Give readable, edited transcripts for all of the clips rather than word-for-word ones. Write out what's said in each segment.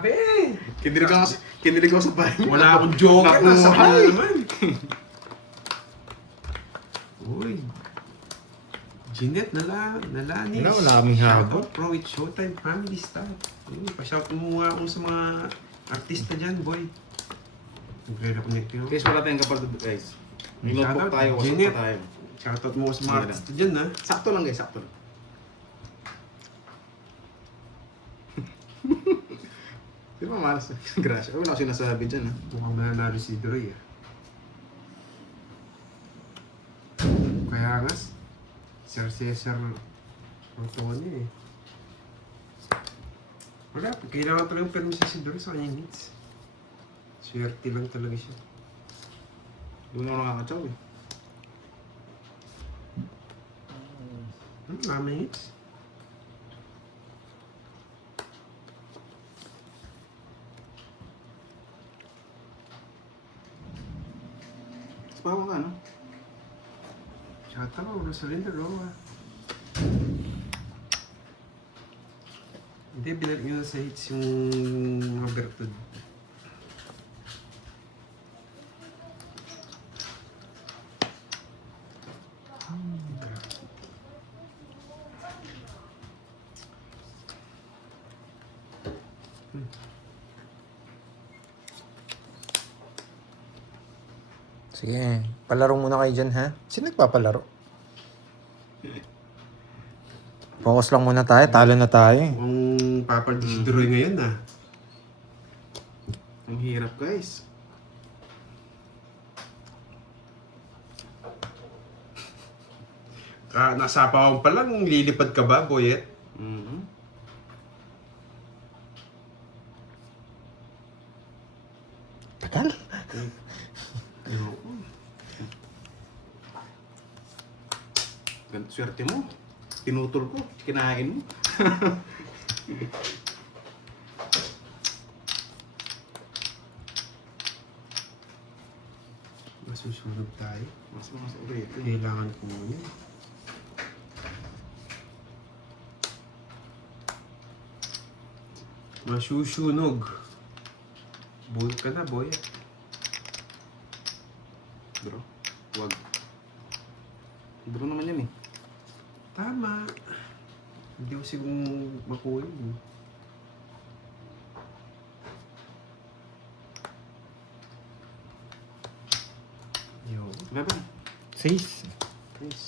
Grabe! Kinilig ako sa bahay mo. Wala akong joker. Naku, Nasa ka na ay. naman. Uy. Jeanette, nalanis. Wala kaming habol. Shoutout, Pro with Showtime Family Star. Pa-shout mo nga ako sa mga artista dyan, boy. Nagre-reconnect yun. Guys, wala tayong kapatid guys. Notebook Shoutout, tayo, wasap Jeanette. pa tayo. Shoutout mo sa mga Sige artista dyan, ha? Sakto lang guys, sakto lang. Di ba malas? Gracia. Wala ko sinasabi dyan ha. Mukhang mananalo si Droy, ah. Kaya nga, Sir Cesar Ortone, eh. Wala, kailangan talagang permission si Droy sa kanyang hits. Swerte lang talaga siya. Doon ako nakakatsaw eh. Mama hits. Sa bawang ka, no? Shoutout, Rosalinda Roa. Hindi, binalik nyo na sa hits yung mga bertud. Sige, palaro muna kayo dyan, ha? Sino nagpapalaro? Focus lang muna tayo, talo na tayo. Mukhang papaldo si Droy ngayon, ah. Ang hirap guys. Nasapawan pa lang, lilipad ka ba, Boyet? Mhm. Tagal. Ayoko. Ganito swerte mo. Tinutol ko, kinain mo. Masusunod tayo. Mas ulit. Kailangan ko muna. Masusunog. Buhay ka na, Boyet. Bro, wag. Bro naman yan eh. Tama. Hindi ko sigong makuha yun. Yo. Baba. 6. Please.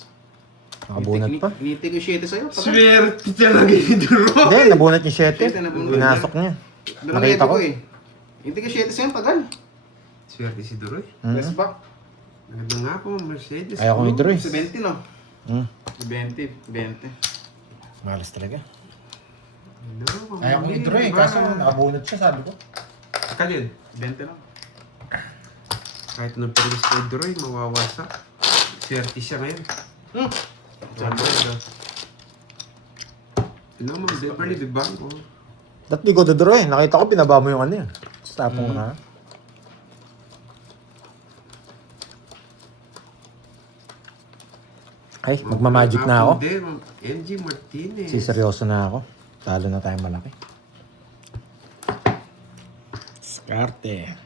Nakabunat pa. Initi ko 7 sa'yo. Swerte talaga yung Droy. Hindi, nabunat yung 7. Siyete, nabunot. Pinasok niya. Nakita Nakita ko. eh. Initi ko 7 sa'yo, tagal. Swerte si Droy. Best back. Maganda nga po, Mercedes. Ayaw ko ni Droy. Sa 20 no? Hmm. 20. Malas talaga. Ano, Ayaw ko ni Droy, kaso nakabunat siya, sabi ko. Kalin. 20 lang. Kahit anong permis kay Droy, mawawasak. Swerte siya ngayon. Hmm. Sabi ko. Hello, Ma'am Beverly, di ba? Oh. Ba't di ko Droy? Nakita ko, binaba mo yung ano yan. Tapong na. Ay, magmamagic na ako. Hindi, Ma'am MG Martinez. Seryoso na ako. Talo na tayo malaki. Skarte.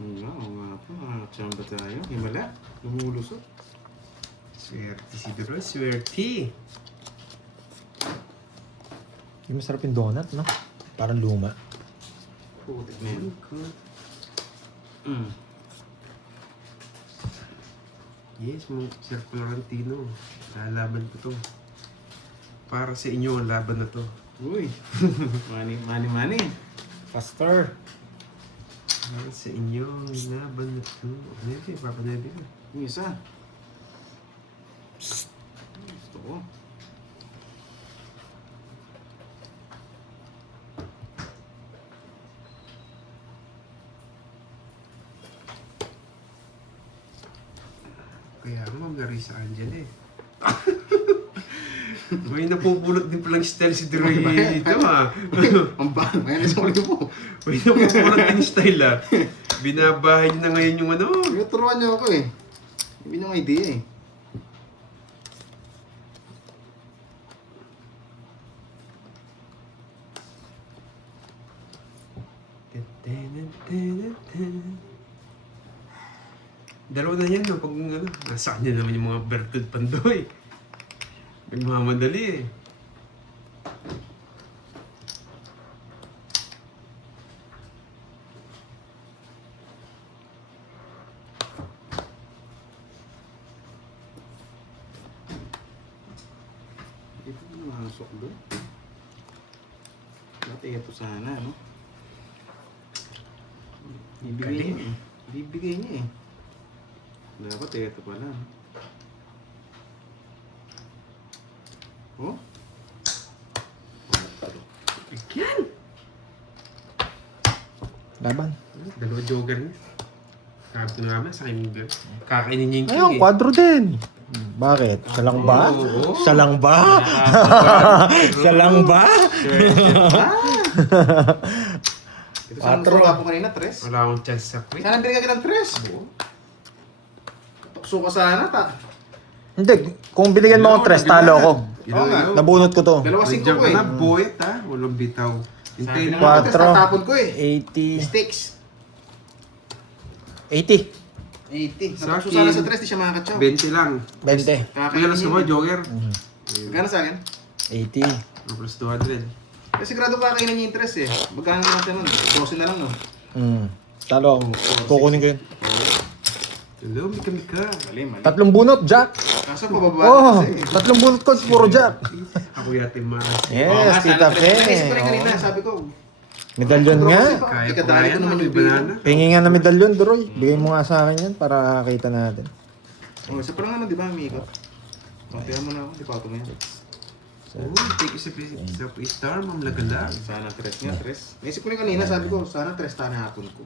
Oo nga po. Chamba tayo. Himala. Lumulusot. Swerte si Droy, swerte. Yung masarap yung donut, no? Parang luma. Putik na yun. Mm. Yes, Ma'am Sir Florentino. Lalaban ko to. Para sa inyo ang laban na to. Uy. Money. Faster. Para sa inyo ang laban na to. Ano yun? Papanedi ko. Yung isa. Gusto ko. Kaya Ma'am Larissa Angela eh. May napupulot din palang style si Droy dito ah. Ang bang. Ayan sa ulit mo. May napupulot din style ah. Binabahay niya na ngayon yung ano. Turuan niyo ako eh. Hindi nyo idea eh. Dalawa na yan, no? Pag ano, nasa kanya naman yung mga Bertud Pandoy. Nagmamadali eh. Ito na masok doon. Dati ito sana, no? Bibigay Galing. niya eh. Bibigay niya eh. Dapat ito pala. no? Oh? Yan! Laban. Dalawa joker niya. Sabi ko na nga, sa akin yung kakainin niya yung Ayun, king eh. kwadro din. Bakit? Siya lang ba? Oo. Siya lang ba? Siya lang ba? Ito sana Patro. suka po kanina, tres. Wala akong chance sa quick. Sana binigyan ka ng tres. Tukso ka sana, Hindi, kung binigyan mo akong tres, talo ako. Oo nga. Nabunot ko to. Dalawa singko Nandiyan ko ka eh. na, buwet ha. Walang bitaw. Sabi Hintayin na mo. nga, tres, 4, tatapon ko eh. 80. Mistakes. 80. 80. Sa Natukso akin, sana sa tres, di siya makakatsaw. 20 lang. 20. May alas ka ba, joker? Magkano sa akin? 80. Plus 200. Eh, sigurado kakainin niya yung tres eh. Magkano natin nun? 12 na lang no? Talo ako. Kukunin ko yun. Hello, mika-mika. Mali. Tatlong bunot, Jack. Kaso pababa Oh, na kasi. tatlong bunot ko, puro Jack. Ako yate mas. Yes, Tita Fe. Naisip ko rin kanina, Oo. sabi ko. Medalyon Draw nga. kasi pa. Kaya ko Ikadali kaya ko naman naman yung yung banana. Pingi nga na medalyon, Duroy. Bigay mo nga sa akin yan para kita natin. Oh, isa pa lang ano, di ba, Miko? Kontihan mo na ako, di pa ako tumaya. Oh, take isa sa star, Ma'am Lagalag. Sana tres nga, tres. Naisip ko rin kanina, sabi ko, sana tres tayo na hapon ko.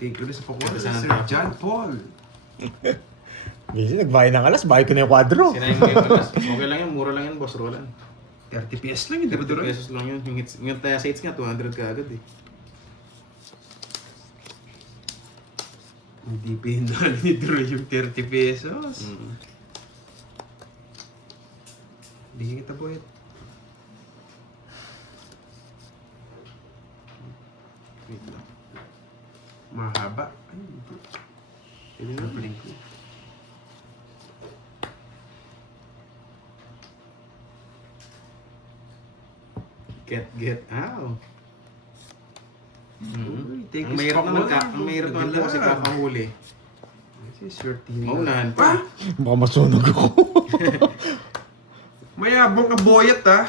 Thank you sa pakuha. Sana Sir tapos. John Paul. Busy, nagbayad ng alas. Bayad ko na yung kwadro. Sinayang mo yung palas. Okay lang yun, mura lang yan, boss Roland. 30 PS lang yun, di ba 30 Duroy? pesos lang yun. Yung taya sa hits nga, 200 ka agad eh. Hindi pinali ni Duroy yung 30 pesos. Bigyan kita boy. Wait lang. Mahaba. Ay, hindi. Pwede na. Napaling ko. Get out. Uy, thank Ang you mahirap sa naman pakuha. ang mahirap naman po kasi kakahuli. Kasi swerte niya. Maunahan pa. Baka masunog ako. Mayabong ka boyat ha.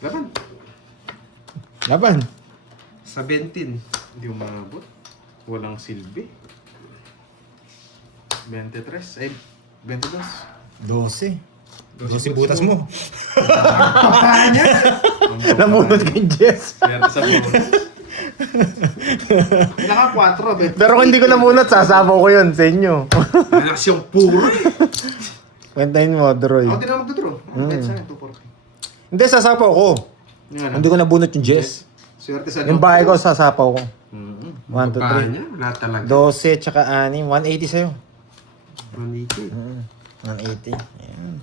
Laban. Laban. Sa 20. Hindi umabot. Walang silbi. 23. Ay, 22. 12. 12 butas mo. Ang Namunod kay Jess. Swerte sa bonus. Kailangan 4. Pero kung hindi ko namunod, sasabaw ko yun sa inyo. Anak siyang puro. Kwentahin mo, Duroy. Ako din naman magdodraw. Ang bet sa akin, 240. Hindi, sasapaw ko. Yung ano? Hindi ko nabunot yung Jess. Swerte sa Yung bahay ko, sasapaw ko. 1, 2, Baka 3. niya, wala talaga. 12, tsaka 6. 180 sa'yo. Maniki. 180. Ayan.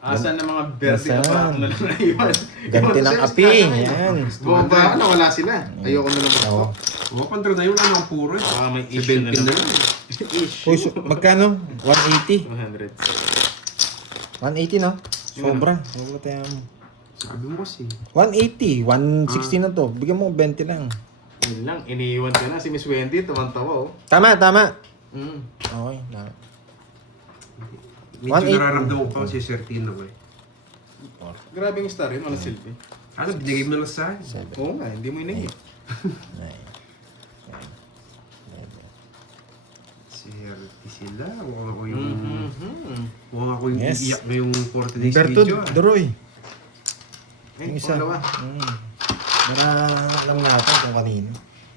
Asan na mga berde ka pa ako na lang naiwan. Ganti ng Iwan api. sa'yo, Yan. Bumaba ako, nawala sila. Ayoko na lang Oo. magpo. Oo, pandro na yun. Wala nang puro eh. Ah, may Sa issue na 20 na naman. yun eh. Uy, magkano? 180. 200. 180, no? Sobra. Sobra tayo mo. Sabi mo kasi. 180. 160 na to. Bigyan mo 20 lang. Yun lang, iniiwan ka na. Si Miss Wendy, tumang-tawa oh. Tama, tama. Mm. Okay, tama. Medyo 180. nararamdaman ko pa si Sir Tino eh. Grabe yung star yun, wala silbi. Ano, binigay mo lang sa akin. 7, Oo nga, hindi mo iningit. 9, Swerte sila. Mukhang ako yung... Mhm. Mukhang ako yung Yes. iiyak ngayong 40 days Bertud, video ah. Duroy. Ay, Yung isa. pangalawa. Para alam natin kung kanino.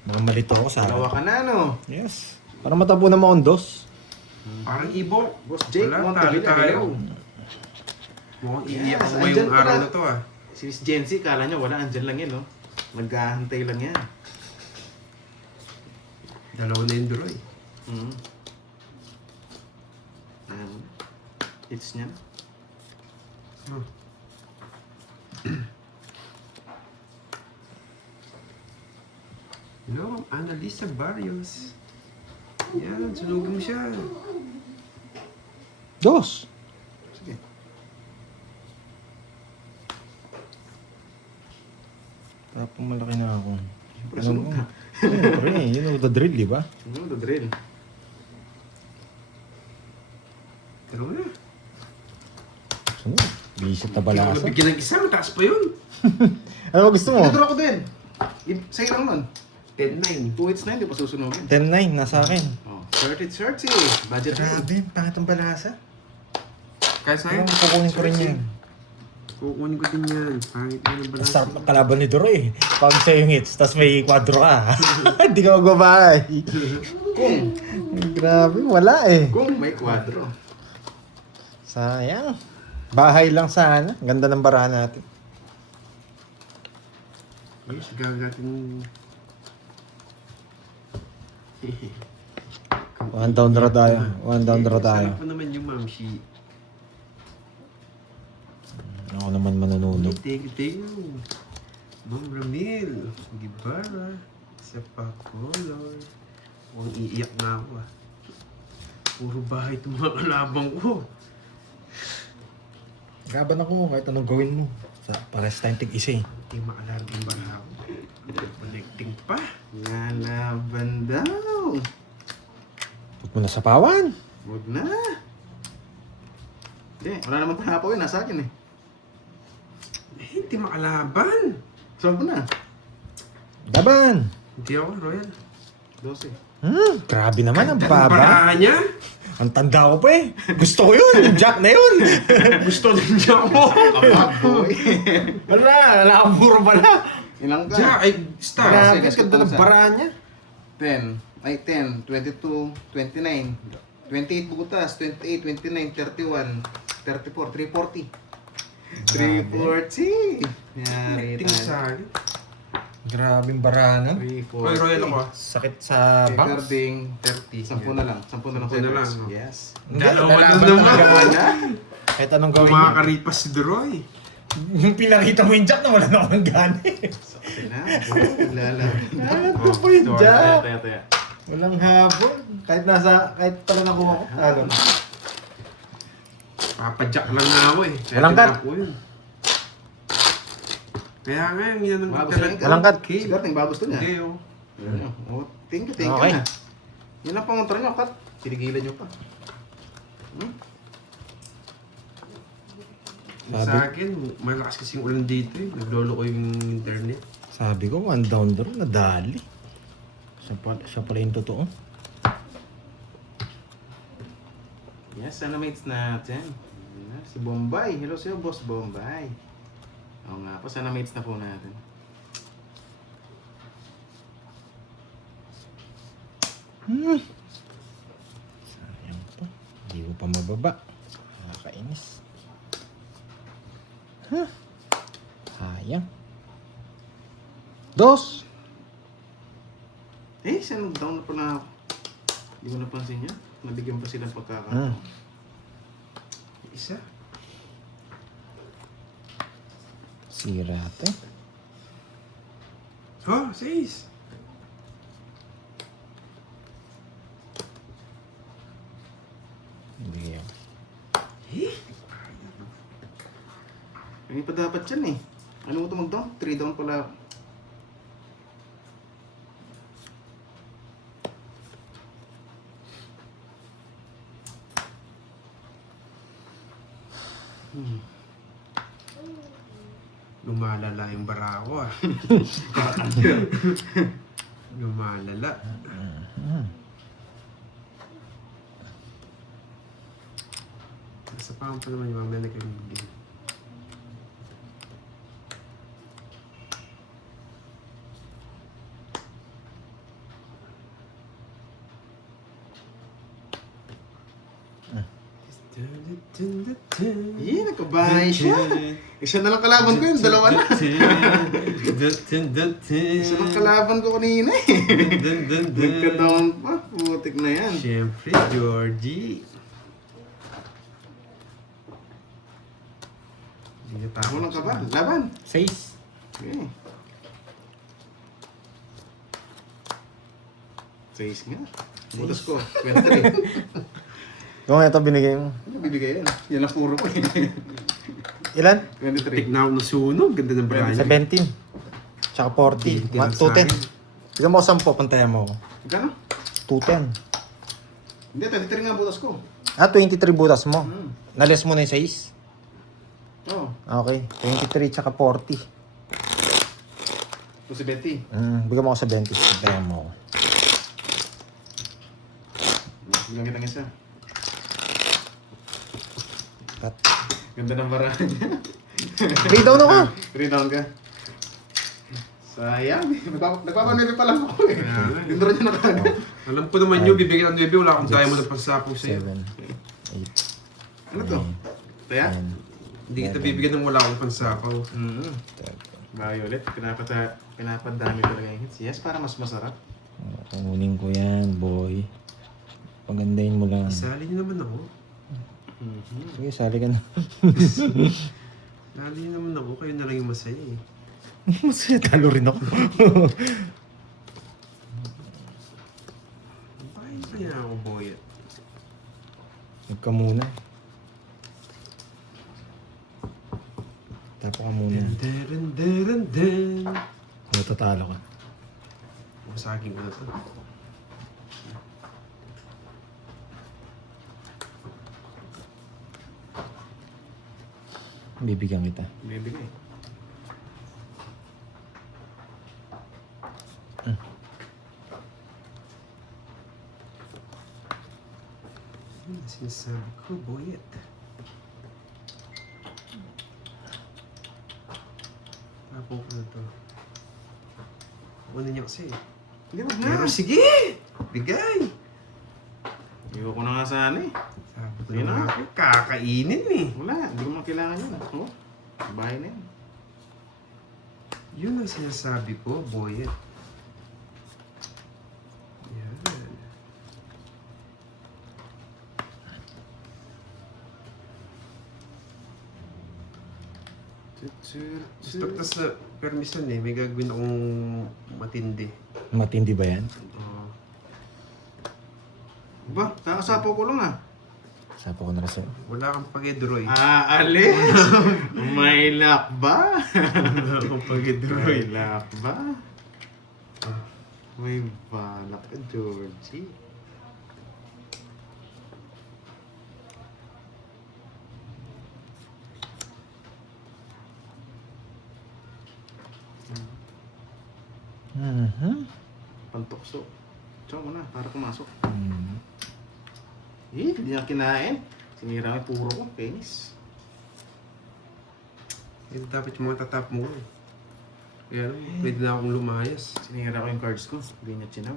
Mga malito ako sa Dalawa akin. ka na, no? Yes. Para matapunan mo ang dos. Parang ibo. Boss Jake, Wala, Montevilla, talo tayo. hello. Mukhang Yes, iiyak ako andyan ngayong ka araw na. na to ah. Si Miss Jency, kala niya wala, andyan lang yun, no? Naghahantay lang yan. Dalawa na yung Duroy. Mm. Hits niya. Hmm. Hello, Annalisa Barrios. Yan, sunugin mo siya. Dos. Sige. Tapos malaki na ako. Siyempre, Ano sunod mo? ka. Siyempre, you know the drill, di ba? Ano, the drill. Pero na. Sunod. Bisit na Hindi ko balasa. nabigyan ng isa, mataas pa yun. Ano ba gusto mo? Pinadura ko din. Sa'yo lang nun. 10-9. 2 hits na, hindi pa susunogin. 10-9, nasa akin. Oh, 30. Budget na. Grabe, pangit ang balasa. Kaya sa'yo, Ayun, kukunin ko rin yan. kukunin ko din yan. Pangit na ng Ang balasa. sarap ng kalaban ni Doro eh. Pag sa'yo yung hits, tas may kwadro ka. Hindi ka magbabahay. Kung, Grabe, wala eh. kung may kwadro. Sayang. Bahay lang sana. Ganda ng barahan natin. Yes, gawin natin. One down draw tayo. One down draw tayo. Sarap pa naman yung mamshi. Ako naman manununod. Thank you. Ma'am Ramil. Gibara. Sepa Color. Huwag iiyak na ako ah. Puro bahay itong mga kalabang ko. Gaban ako kahit anong gawin mo. Pares tayong tig-isa eh. Hindi maalala yung bala ako. Connecting pa. Lalaban daw. Huwag mo na sapawan. Huwag na. Hindi, wala naman pahapaw yun. Nasa akin eh. Hindi makalaban. Solve mo na. Laban! Hindi ako, Royal. 12. Grabe naman ang Ang baba. barahan niya. Ang tanda ko pa eh. Gusto ko yun. Yung jack na yun. Gusto din niya ako. Abag, boy. Wala akong puro pala. Ilang ka? Jack, ay, star. Grabe, Kasi ganda ng kasi- barahan niya. 10. Ay, 10. 22. 29. 28 butas. 28, 29, 31. 34. 340. 340. Yari Connecting sa tayo. akin. Grabing barahan. 340. Oy, Royal ako ah. Sakit sa bangs. Regarding 30. 10 na lang. 10 na lang. 10 na lang, favorites. no? Yes. Hindi, Dalawa lalaban na naman. talaga. Wala. Kahit anong gawin niya. Kumakaripas si Duroy. Yung pinakita mo yung jack na wala na akong gana eh. Sakti na. Lalaban. Ano pa yung jack? Taya. Walang habol. Kahit pala nakuha ko. Talo na. Papadyak lang na ako eh. Kaya Walang cut. tinako yun. Kaya nga, yan ang Bago talaga. sa'yo. Walang cut. Okay. Siguro yung ba gusto niya? Okay, oh. Oh, thank you Okay. na. Yan ang pangontra nyo, Kat. Sinigilan nyo pa. Sabi- Sa akin, malakas kasing ulan dito eh. Naglolo ko yung internet. Sabi ko, one down draw, nadali. Siya pala yung totoo. Yes, sana mates natin. Ayan, si Bombay. Hello sa'yo, Boss Bombay. Oo nga po, sana mates na po natin. Sayang to. Hindi ko pa mababa. Nakakainis. Sayang. Dos! Eh, sana down na pa na ako. Hindi ko napansin yan. Nabigyan pa silang pagkakataon. Isa. Sira to. Oh, 6. Hindi yan. Eh? Hindi pa dapat yan eh. Ano mo ito mag-down? 3 down pala. Lumalala yung bara ko ah. Lumalala. Nasa pang pa naman yung mamaya na kayo mag-game. Eh, nagkabahay siya. Isa na lang kalaban ko yun, dalawa na. Isa lang kalaban ko kanina eh. Nagka-down pa. Putik na yan. Siyempre, Georgie. Hindi na Ako lang ka ba? Laban. 6. Okay. 6 nga. Butas ko. 23. Kung ito binigay mo. Ano bibigay yan? Yan ang puro ko eh. Ilan? 23. Tignan ko ng sunog. Ganda ng brand. 17. Tsaka 40. Hindi lang sa 210. akin. Tignan mo ko 10, pantayan mo ko. Magkano? 210. Hindi, 23 nga butas ko. 23 butas mo. Hmm. Nalis mo na yung 6. Oo. Okay. 23 tsaka 40. Ito si Betty. Bigyan mo ko sa 20. Pantayan mo ko. Bigyan kita ng isa. Cut. Ganda ng barahan niya. Break down ako. 3 down ka. Sayang. Nagpapanebe pa lang ako eh. Kaya nga eh. Dindro niya na kagad. Alam ko naman yun, bibigyan ng 9. Wala akong tayo mo na pasapo 7, sa'yo. 8, Ano to? Taya? 9, Hindi kita bibigyan ng wala akong pansapaw. Violet. Pinapadami talaga yung hits. Yes, para mas masarap. Kunin ko yan, boy. Pagandahin mo lang. Isali niyo naman ako. Sige, sali ka na. Isali niyo naman ako. Kayo na lang yung masaya eh. Masaya, talo rin ako. Bakit pa niya ako, boy? Huwag ka muna. Tapo ka muna. Den. Matatalo ka. Masaging ko na to. Bibigyan kita. Bibigay. Sinasabi ko, boyet. Tapo ko na to. Ano niya kasi? Hindi mo Pero na. sige! Bigay! Iwan ko na nga sana eh. Sabi ko Sige na na. nga, kakainin eh. Wala. Hindi ko man kailangan yun. Oh. Bahay na yun. Yun ang sinasabi ko, boyet. Yan. Gusto ko sa permission eh, may gagawin akong matindi. Matindi ba yan? Ba? Kakasapaw ko lang ah. Sapo ko na rin sa'yo. Wala kang pagedroy. Alis! May luck ba? Wala kang pagedroy. May luck ba? May balak ka, Georgie. Pantokso. Tsaka mo na, para pumasok. Hindi niya kinain. Sinira ko yung puro ko. Kainis. Yun dapat yung mga tatap mo eh. Kaya alam mo, pwede na akong lumayas. Sinira ko yung cards ko. Hindi niya chinaw.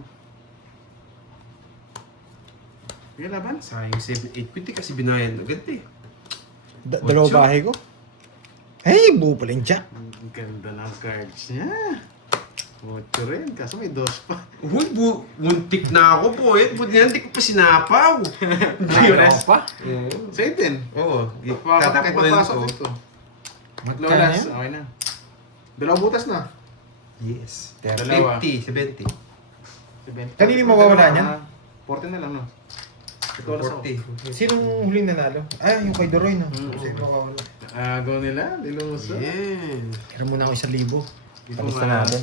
Kaya laban? Sayang 7-8 kasi binayan agad eh. Dalawa Ocho. bahay ko. Hey, buo pala yung jack. Ang ganda ng cards niya. 8 rin. Kaso may 2 pa. Uy, muntik na ako po eh. Buti na hindi ko pa sinapaw. Lolas. pa? Oo. Sa'yo din. Oo. Kahit Tatapunan papasok ko. ito. Magkano Lolas. yan? Okay na. Dalawang butas na. Yes. Dalawa. 50, 70. Kanino mawawala niyan? 40 na lang, no? Ito oras ako. 40. Sinong huling nanalo? Ah, yung kay Doroy, no? Mm. Sino makawala? Agaw nila. Diluso. Yeah. Tira muna ako 1,000. Ito Palista nga. natin.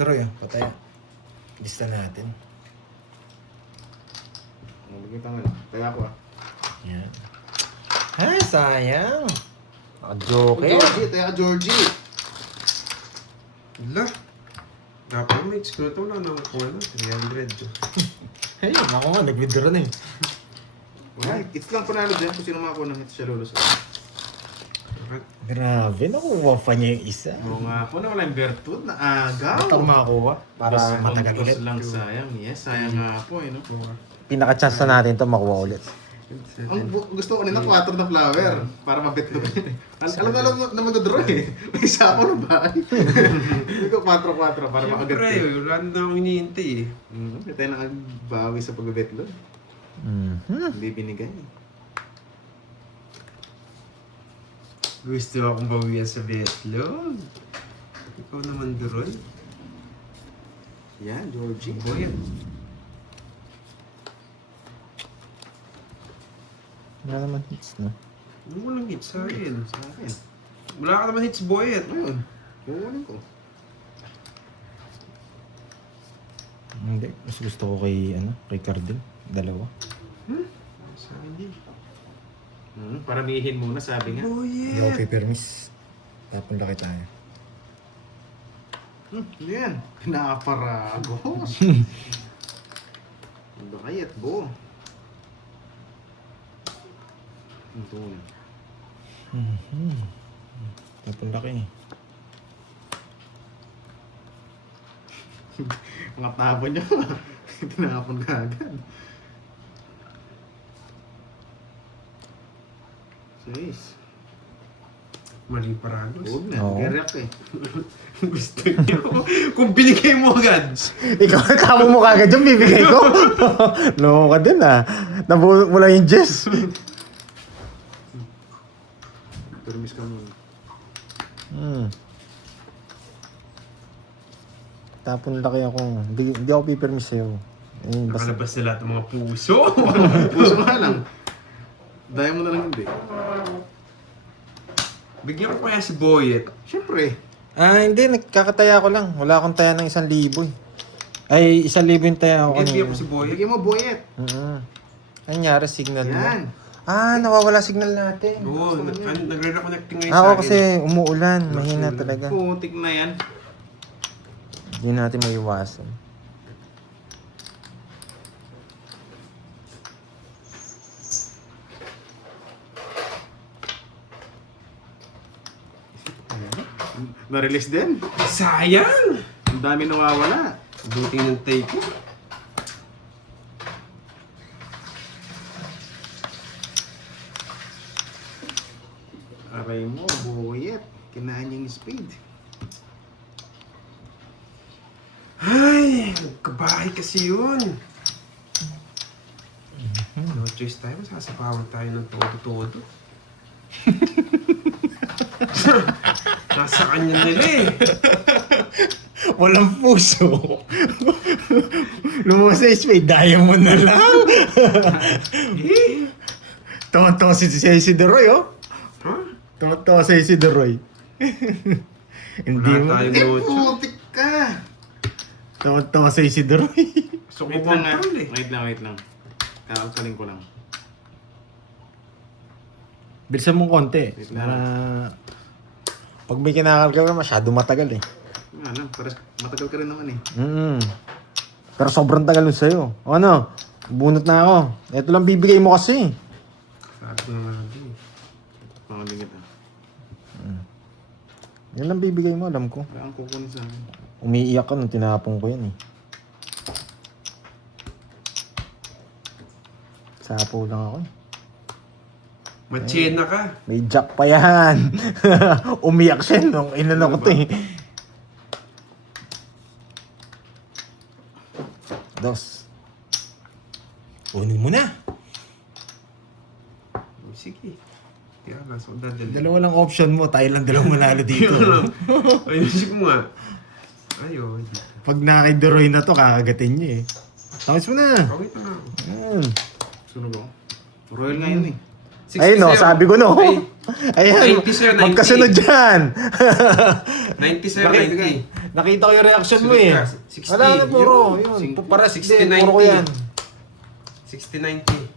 Doroy, patay. Lista natin. Nalagay pa nga. Kaya ako ah. Yan. Ah, sayang. Joke. Georgie, tayo ka Georgie. Wala. Dapat may ko na ito. Wala na ako ano. 300. Hey, ako nga, nag-withdraw na eh. Wala, it's lang panalo dyan kung sino makakuha ng hit siya lulos. Grabe, nakuha pa niya yung isa. Oo nga po na wala yung bertud na agaw. Ba't ako makakuha? Para Basta matagal bus ulit. lang sayang. Yes, sayang nga po eh. No? Pinaka-chance na natin to makuha ulit. Gusto ko nila 4 na flower para mabit na. Alam na mag-draw eh. May isa ako na ba? Hindi ko 4-4 para makagat Siyempre, eh. wala na akong hinihintay eh. Hindi tayo nakabawi sa pag-bet doon. Hindi binigay. Gusto akong bawian sa betlog. Ikaw naman, Duroy. Yan, Georgie. Boyet. Wala naman hits, no? Walang hits sa akin. Sa akin. Wala ka naman hits, Boyet. Ayun. Kukunin ko. Hindi. Mas gusto ko kay, kay Cardin. Dalawa. Sa akin din. Paramihin muna, sabi nga. Hindi ako Boyet. pipermis. Tapon laki tayo. Yan. Pinaparagos. Ang bakayat, bo. Ito na. Tapon laki. Mga tapon nyo. Tinapon ka agad. Sis. Mali paragos. Huwag na. Oo. Geryak eh. Gusto niyo. Kung binigay mo agad. Ikaw, tamo mo kagad yung bibigay ko. Loko ka din ah. Nabulot mo lang yung Jess. Turmis ka muna. Tapon laki ako. Hindi ako pipermis sa'yo. Ayun, basta. Nakalabas na lahat ng mga puso. Puso nga lang. Daya mo na lang hindi. Bigyan ko kaya si Boyet. Siyempre. Hindi. Nagkakataya ko lang. Wala akong taya ng 1,000 eh. Ay, 1,000 yung taya ko Bigyan ko si kanina. Boyet. Bigyan mo, Boyet. Ano nangyari? Signal mo? Yan. Nawawala signal natin. Oo, nagre-reconnecting ngayon Oo, sa akin. kasi umuulan. Mahina talaga. Putik na yan. Hindi natin maiwasan. Na-release din. Sayang! Ang dami nawawala. Buti ng take ko. Aray mo, Boyet. Kinahan yung speed. Ay, nagkabahay kasi yun. No choice tayo, masasapawan tayo ng todo-todo. Nasa kanya nila eh. Walang puso. Lumabas na spade, diamond na lang. Eh? Tonto si Deroy, oh. Huh? Tonto si Deroy. Hindi Wala mo. tayong Eh, no choice. putik ka! Tonto si Deroy. Gusto ko Wait lang nga. control eh. Wait lang. Kakakaling ko lang. Bilisan mong konti. Wait lang. Para pag may kinakalkal ka, masyado matagal eh. Ano, parang matagal ka rin naman eh. Pero sobrang tagal nun sa'yo. O ano, bunot na ako. Ito lang bibigay mo kasi. Sabi ko na nga din. Pangalingit ah. Yan lang bibigay mo, alam ko. Kaya ang kukunin sa akin. Umiiyak ka nung tinapong ko yan eh. Sapo lang ako eh. Machena ka. May jack pa yan. Umiyak siya nung inano ko to eh. Dos. Kunin mo na. Sige. Kaya nga, so dadali. Dalawa lang option mo. Tayo lang dalawang manalo dito. Ayusin mo nga. Ayun. Pag nakideroy na to, kakagatin niyo eh. Tawis mo na. Okay na nga. Ayan. Sunog ako. Royal nga yun eh. 60 Ayun no, sa'yo. sabi ko no. Ay, Ayan, 90 sir, 90. magkasunod dyan. 90 sir, Bakit? 90. Nakita ko yung reaction mo Sunod eh. ka, 60. Wala na puro. Yun. Yun. Para 60, 60, puro ko yan. 60-90.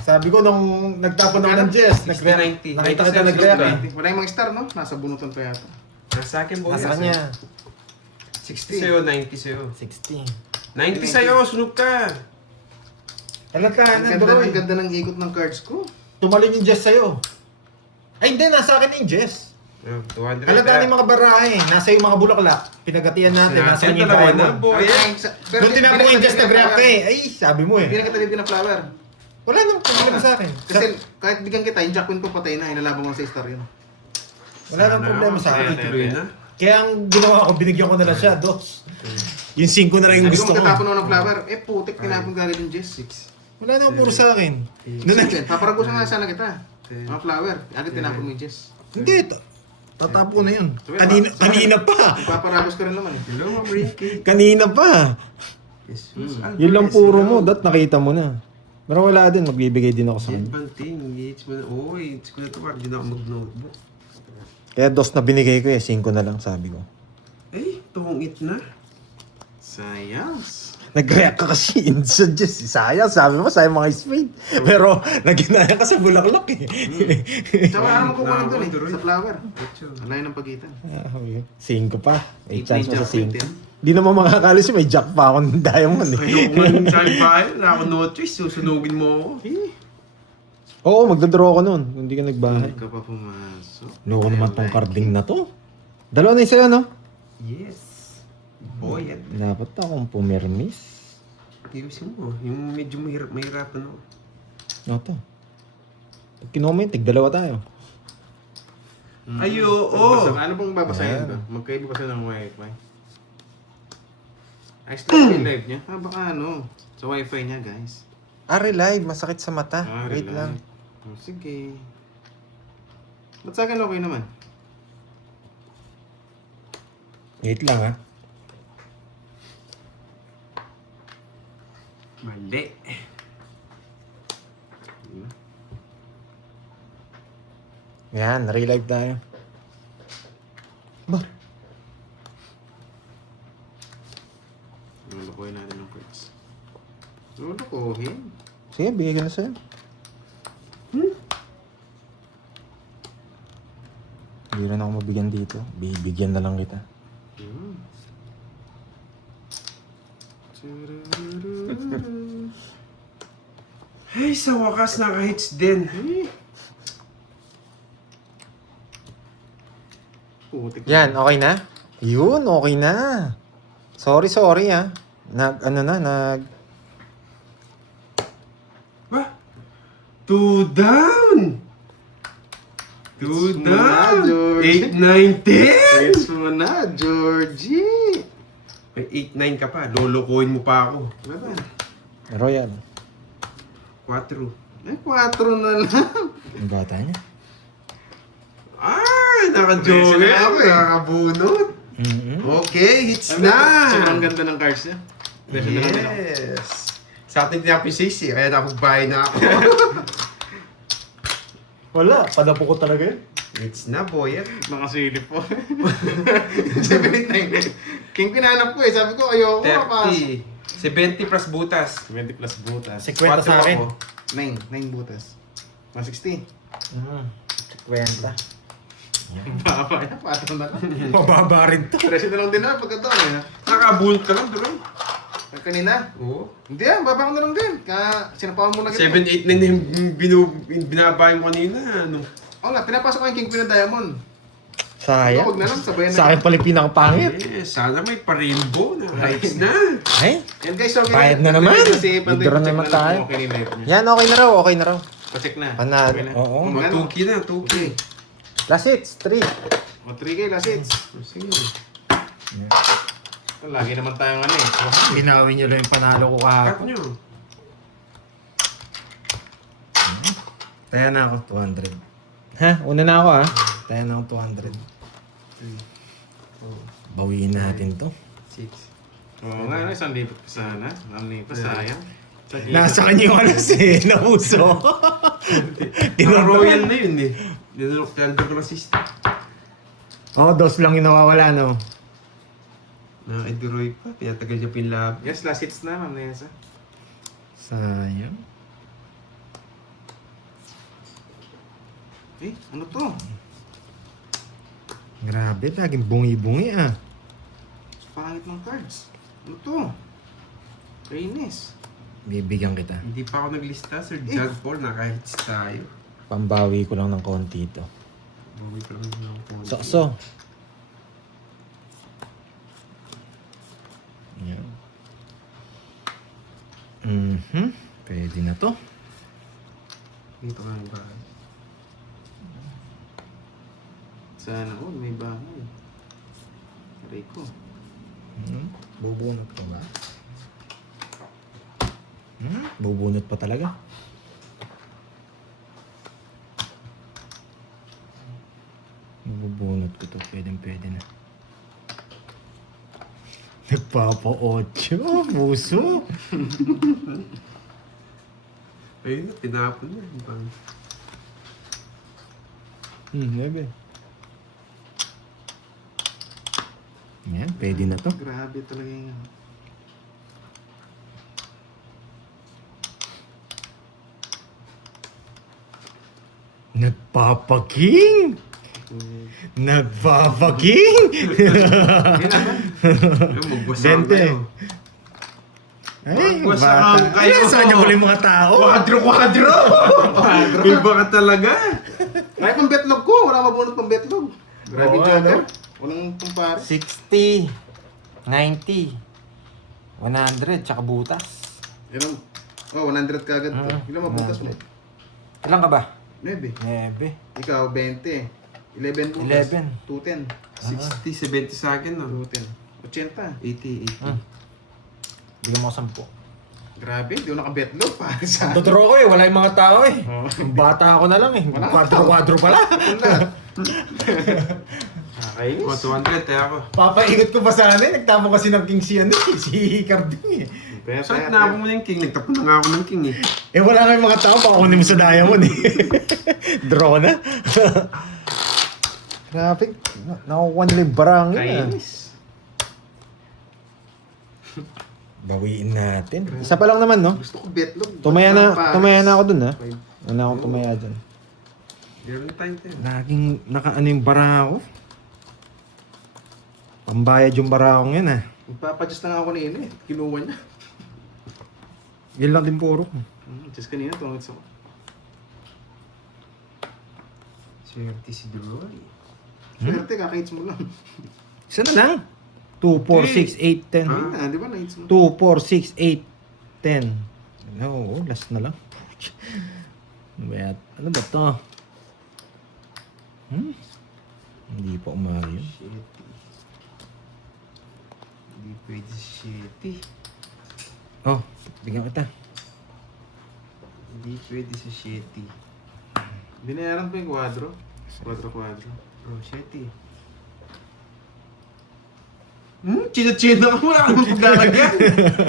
Sabi ko nung nagtapon ako ng Jess, 60-90. nakita 90 kita sir, nag-react sunod eh. ka. Wala yung mga star no? Nasa bunutan pa yata. Nasa akin, boy. Nasa kanya. 60 sa'yo, 90 sa'yo. 60. 90 sa'yo, sunod ka. Halata, Ang ganda ng ikot ng cards ko. Tumalin yung Jess sa'yo. Ay hindi, nasa akin yung Jess. 200. Halata yung mga barahe. Nasa yung mga bulaklak. Pinagatian natin. Nasa Nasa kanya yung dalawa na, diamond. boy. Doon tinapong yung Jess nag-react ka eh. Ay, sabi mo Hindi eh. na kita bibigyan ng flower. Wala nang problema sa akin. Kasi kahit bigyan kita, yung jack queen ko patay na, inalaban ko sa star yun. Wala nang problema sa akin. Tuloy na. Kaya ang ginawa ko, binigyan ko na lang siya, dos. Yung 5 na lang yung Sabi ko gusto ko. magtatapon ako ng flower, putik, tinapon ka agad yung Jess. 6. Wala nang puro sa akin. Doon na- Sige, paparagusan nga sana kita. Mga flower, agad tinapon mo yung Jess. Hindi, Tatapo na yun. Sabi, Kanina pa. Paparagos ka rin naman eh. Hello, Ma'am Ricky. Kanina pa. Jesus, Alvarez, Yun lang puro hello. mo. Dat nakita mo na. Pero wala din. Magbibigay din ako sa Jet kanya. Banting, hits mo na. Oo, hits ko na ito. Parang di na ako mag-notebook. Kaya dos na binigay ko 5 na lang sabi ko. Eh, tungit na. Sayang. Nag-react ka kasi instant just. Sayang, sabi mo, sayang mga spade. Pero, naginaya ka sa bulaklak eh. Tsaka ano ko kunin doon eh, Tuloy. sa flower. Ocho. Alay ng pagitan. 5 pa. May chance mo sa Jack 5. Di naman makakalis may jack pa ako ng diamond eh. Ayoko man sa bahay. Wala ako no choice. Susunugin mo ako. Oo, magdadraw ka nun. Hindi ka nagbahay. Hindi ka pa pumasok. Loko naman tong carding na to. Dalawa na yung sa'yo, no? Yes. Boy, at Dapat akong pumirmis. ayusin mo. Yung medyo mahirapan ako. Ano to? Pag kinuha dalawa tayo. Ay, oo. Ano bang babasahin Ayan. ko? Magkaiba kasi ng wifi. Ayos na yung live niya. Baka ano, sa wifi niya guys. Live. Masakit sa mata. Wait relax. lang. Sige. Ba't sa akin okay naman? Wait lang, ha? Mali. Yan, relive tayo. Ba? Lulukoy natin ng quiz. Lulukohin? Sige, bigay ko na sa'yo. Hindi rin ako mabigyan dito. Bibigyan na lang kita. Hmm. Ay, sa wakas naka-hits din. Putik. Yan, okay na? Yun, okay na. Sorry, ha. Ba? 2 down! 2 down! George. 8, 9, 10! Wait mo na, Georgie! May 8, 9 ka pa. Lolokohin mo pa ako. Ano ba? Royal. 4. Eh, 4 na lang. Ang bata niya. Ay, naka-joker. Messi na ako eh. Nakabunot. Mm-hmm. Okay, hits Ano, na! sobrang ganda ng cards niya. Presyo na namin ako. Yes! Sa atin tinapin kaya nakapagbahay na ako. Wala, padapo ko talaga yun. Hits na, boy. Nakasilip po. 79. King pinanap ko eh. Sabi ko, ayoko mapas. 30. 70 plus butas. 20 plus butas. 50 sa akin. 9 butas. 160. Kwenta. Baba na, 4 na lang. Mababa rin to. Presyo na lang din na pagkataon eh. Nakabunot ka lang, bro. Kanina. Oo. Hindi baba ko na lang din. Sinapawan mo na 7, 8, 9 yung binabahay mo kanina. Ano? Oo nga, pinapasok ko yung King Queen na Diamond. Sayang. Huwag na lang, sabayan na. Sa akin pala yung pinakapangit. Yes, sana may pa-rainbow na hits na. Ay, Yan guys, okay. Bayad na naman. Kasi panday Withdraw check naman na lang tayo. kung okay na yung live niya. yan, okay na raw. Pa-check na. Panalo. Okay na. Oo. Magkano? Mag-2K na, 2K. Okay. Last hits, 3. O 3K last hits. Sige. Lagi naman tayong ano eh. Binawin nyo lang yung panalo ko Cut kahapon. nyo. Taya na ako, 200. Ha? Una na ako, ha? Taya na ako, 200. 3, 4, Bawiin natin to. 6. Oo nga, ano, isang lipat pa sana. Ang lipat, sayang. Nasa kanya yung alas eh, nauso. Royal na yun eh. Dinulok ko na system. Oo, dos lang yung nawawala, no? Naka-Eduroy pa. Pinatagal niya pinlab. Yes, last hits na, Ma'am Nessa. Sayang. Eh, ano to? Grabe, laging bungi-bungi, ah. Pangit ng cards. Ano to? Rainis. Bibigyan kita. Hindi pa ako naglista, Sir Jug Paul. Naka-hits tayo. Pambawi ko lang ng konti ito. Bawi pa lang ng konti. Sakso. Yan. Pwede na to. Dito ka ng bahay. Sana all, may bahay. Aray ko. Bubunot pa ba? Bubunot pa talaga. Bubunot ko to. Pwede na. Nagpapa-8. Puso. Ayun na, tinapon na. Nebe. Yan, pwede na to. Grabe talaga yung... Nagpapaking! Nagpapaking! Ayun naman. Magbasang Dente. kayo. Ay, Magbasang bata. kayo. Ay, saan niyo pala yung mga tao? Quadro! Iba ka talaga. Ay, pang betlog ko. Wala mabunot pang betlog. Grabe Oo, yung joker. ano? Walang kumpare. 60, 90, 100, tsaka butas. Ilang... Oh, 100 kagad to. Ilang mabutas mo? Ilan ka ba? 9. 9. Ikaw, 20. 11 butas. 11. 210. 60, 70 sa akin, no? 210. 80. 80. Bigyan mo 10. Grabe, di ko nakabetlog. Para sa... Totoo ko eh, wala yung mga tao eh. Oo. Bata ako na lang eh. Wala. Quadro-quadro pala. Wala. Nakakainis. O, 200, eh ako. Papaikot ko pa sana eh. Nagtapon kasi ng king si ano eh. Si Carding eh. Saan na ako mo ng king? Nagtapon na nga ako ng king eh. Eh wala nga yung mga tao. Baka kunin mo sa diamond eh. Draw na. Grabe. Nakukuha nila yung barang yun ah. Kainis. Bawiin natin. Isa pa lang naman no? Gusto ko betlog. Tumaya na ako dun ha. Five. Wala akong tumaya dyan. Meron time tayo. Laging nakaano yung bara ko. Pambayad yung bara ko yun ha. Magpapadjust lang ako kanina eh. Kinuha niya. Yun lang din puro. Just kanina, tungod sa... Swerte si Droy. Swerte, kakahits mo lang. Isa na lang. 2, 4, 6, 8, 10. Ah, di ba nahits mo? 2, 4, 6, 8, 10. No, last na lang. Ano ba to? Hindi pa umayon. Shitty. Hindi pwede si Shitty. Oh, bigyan kita. Hindi pwede si Shitty. Binayaran pa yung kwadro. Kwadro. Oh, Shitty. China-china ka mo. Wala ka naman paglalagyan.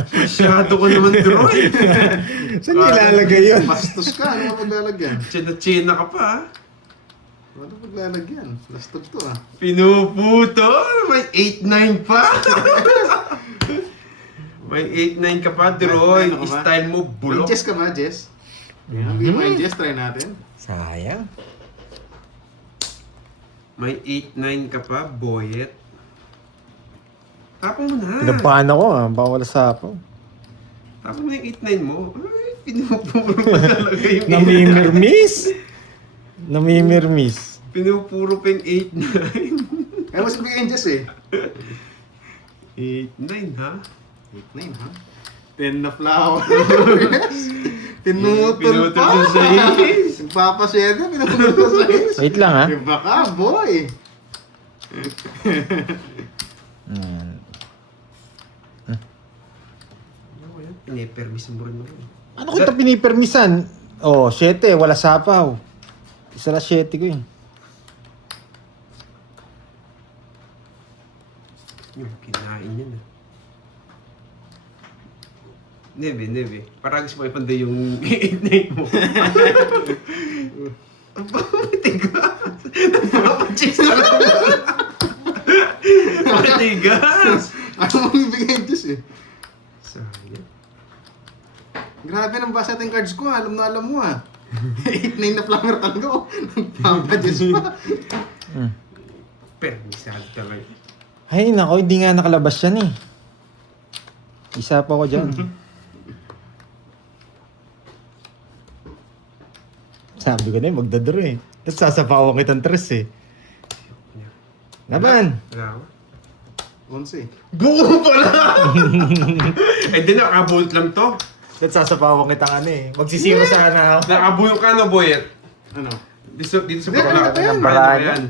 Masyado ko naman, Droy. Saan nilalagay yun? Bastos ka, ano ka paglalagyan? China-china ka pa, ha? Ano paglalagyan? Lastog to ah. Pinuputo! May 8-9 pa! May 8-9 ka pa, Droy. Ano ka ba? Style mo, bulok. Jess ka ba, Jess? Yan, bigyan mo yung Jess, try natin. Sayang. May 8-9 ka pa, boyet. Tapon mo na. Pinabahan ako ah. Bawal sa ako. Tapon mo na yung 8-9 mo. Ay, pinupuro pa talaga yung 8-9. Namimirmis. Pinupuro pa yung 8-9. Ay, mas bigyan yung Jess eh. 8-9, ha? 8-9, ha? 10 na flowers. Pinutol Pinutol pa. sa sais. Nagpapaseda, pinutol sa sais. Wait lang ha. Iba ka, boy. Ano yan? Pinipermis mo rin mo rin. Ano kita pinipermisan? Oh, 7. Wala sapaw. Isa na 7 ko yun. Yung kinain niya na. Nebe. Parang gusto mo ipanda yung 8-9 mo. Ang pamatigas. Napapachis na lang. Matigas. Ano mo ibigay yung Jess eh? Sayang. Grabe nang basa natin cards ko, alam na alam mo ah. 8-9 na flower talaga ko. Nagpapa-Jess pa. Permisado talaga. Ay, nako, hindi nga nakalabas yan eh. Isa pa ako dyan. Sabi ko na yun, magdadro eh. At sasapawan kitang tres eh. Naman! Wala ko. 11. Buo pala! Eh di nakabulot lang to. At sasapawan kitang ano eh. Magsisiro sana ako. Nakabulot ka na, boyet. Ano? Dito sa Hindi, baba. ano ba yan? Ano Baraya. ba yan?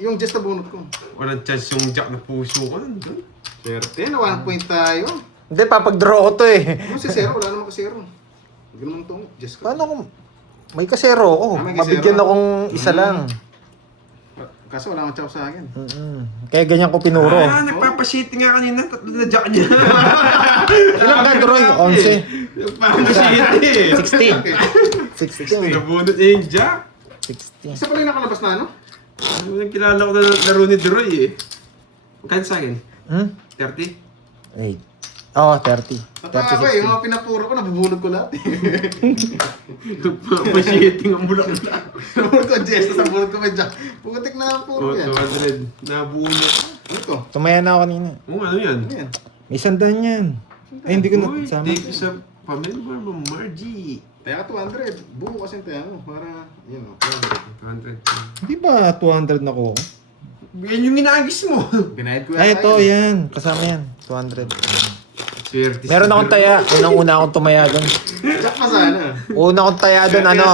Yung Jess na bunot ko. Walang chance yung jack na puso ko nandun. Swerte, na 1 point tayo. Hindi, papag-draw ko to eh. Ano si Zero? Wala naman ka Zero. Huwag naman itong Jess ko. Paano kung... May kasero ako. May kasero? Mabigyan akong isa lang. Kaso wala akong chop sa akin. Kaya ganyan ko pinuro. Ah, nagpapashitting nga kanina. Tatlo na jack niya. Ilang ka, Droy? 11? Nagpapashitting. 16. Nabunot niya yung jack. 16. Isa pala yung nakalabas na ano? Ano nang kilala ko na laro ni Droy eh. Magkano sa akin? 30? 8. Oo, 30. Tatawa ko eh, yung mga pinapuro ko, nabubulog ko lahat eh. Nagpapashitting ang bulak na. Nabulog ko Jess, tapos nabulog ko may Jack. Pumatik na ang puro yan. 200. Nabunot. Ano to? Tumaya na ako kanina. Ano yan? Ano yan? May sandaan yan. Ay, hindi ko Uy, nasama. take sa pamilya mo, Margie. Kaya ka 200. Buo kasi tayo mo. Para, yun o, 200. 200. Di ba 200 na ko? Yan yung ginagis mo. Binayad ko Ay, yata ito, yan. Kasama yan. 200. Swerte. Meron akong taya. Unang-una akong tumaya doon. Jack pa sana. Una akong taya doon, ano,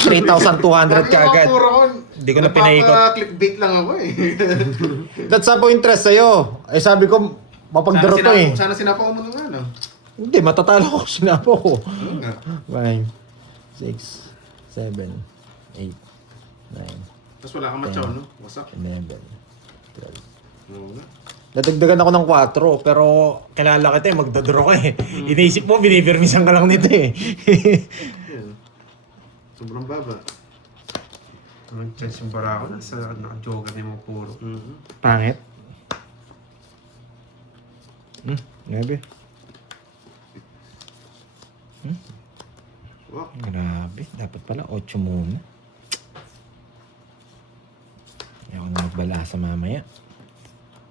3,200 kagad. Hindi ko na pinaikot. Clickbait lang ako eh. That's up po interest sa'yo. Eh, sabi ko, mapagdaro to eh. Sana sinapaw mo nung ano. Hindi, matatalo ko. Sinapo ko. Ano nga? 5, 6, 7, 8, 9, Tapos wala kang matyaw, no? Wasak. 11, 12. Oo nga. Dadagdagan ako ng 4, pero kilala kita eh, magdodraw ka eh. Iniisip mo, binibirmisan ka lang nito eh. Yan. Sobrang baba. Ang chance yung barako na sa naka-joker niya mo puro. Pangit. 9. Wow. Grabe, dapat pala 8 muna. Ayaw na magbalasa mamaya.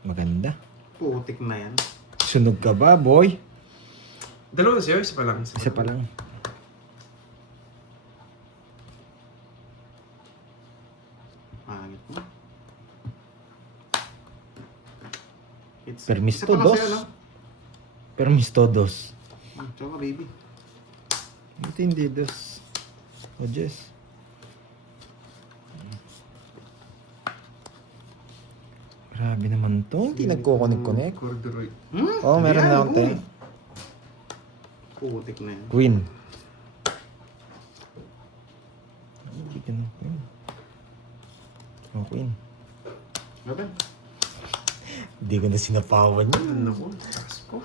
Maganda. Putik na yan. Sunog ka ba, boy? Dalawa sa'yo, isa pa lang. Isa pa lang. Pangit mo. Permis isa to, pa lang dos. sa'yo, no? Permis todos. Tsaka baby. Ito hindi dos. O, Jess. Grabe naman to. Hindi nagko-connect-connect. Corduroy. Oo, meron na akong tayo. Putik na yan. Queen. Hindi ka na Queen. Oh, Queen. Laban. Hindi ko na sinapawan yun. Ano ko? Takas ko.